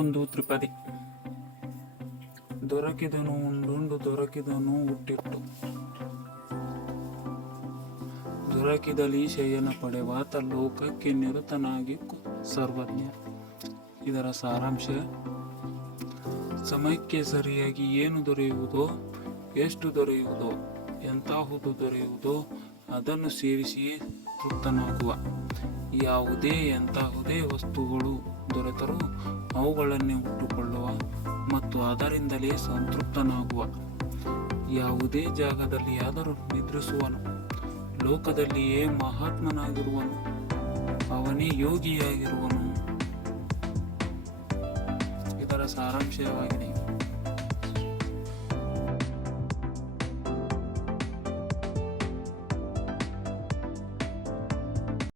ಒಂದಕ್ಕೊಂದು ತ್ರಿಪದಿ. ದೊರಕಿದನು ಉಂಡುಂಡು ದೊರಕಿದನು ಹುಟ್ಟಿಟ್ಟು, ದೊರಕಿದಲಿ ಶಯನ ಪಡೆವಾತ ಲೋಕಕ್ಕೆ ನಿರತನಾಗಿ ಸರ್ವಜ್ಞ. ಇದರ ಸಾರಾಂಶ: ಸಮಯಕ್ಕೆ ಸರಿಯಾಗಿ ಏನು ದೊರೆಯುವುದೋ, ಎಷ್ಟು ದೊರೆಯುವುದೋ, ಎಂತಹುದು ದೊರೆಯುವುದೋ ಅದನ್ನು ಸೇವಿಸಿ ತೃಪ್ತನಾಗುವ. ಯಾವುದೇ ಎಂತಹುದೇ ವಸ್ತುಗಳು ದೊರೆತರೂ ಅವುಗಳನ್ನೇ ಹುಟ್ಟುಕೊಳ್ಳುವ ಮತ್ತು ಅದರಿಂದಲೇ ಸಂತೃಪ್ತನಾಗುವ. ಯಾವುದೇ ಜಾಗದಲ್ಲಿಯಾದರೂ ನಿದ್ರಿಸುವನು. ಲೋಕದಲ್ಲಿಯೇ ಮಹಾತ್ಮನಾಗಿರುವನು, ಅವನೇ ಯೋಗಿಯಾಗಿರುವನು. ಇದರ ಸಾರಾಂಶವಾಗಿದೆ.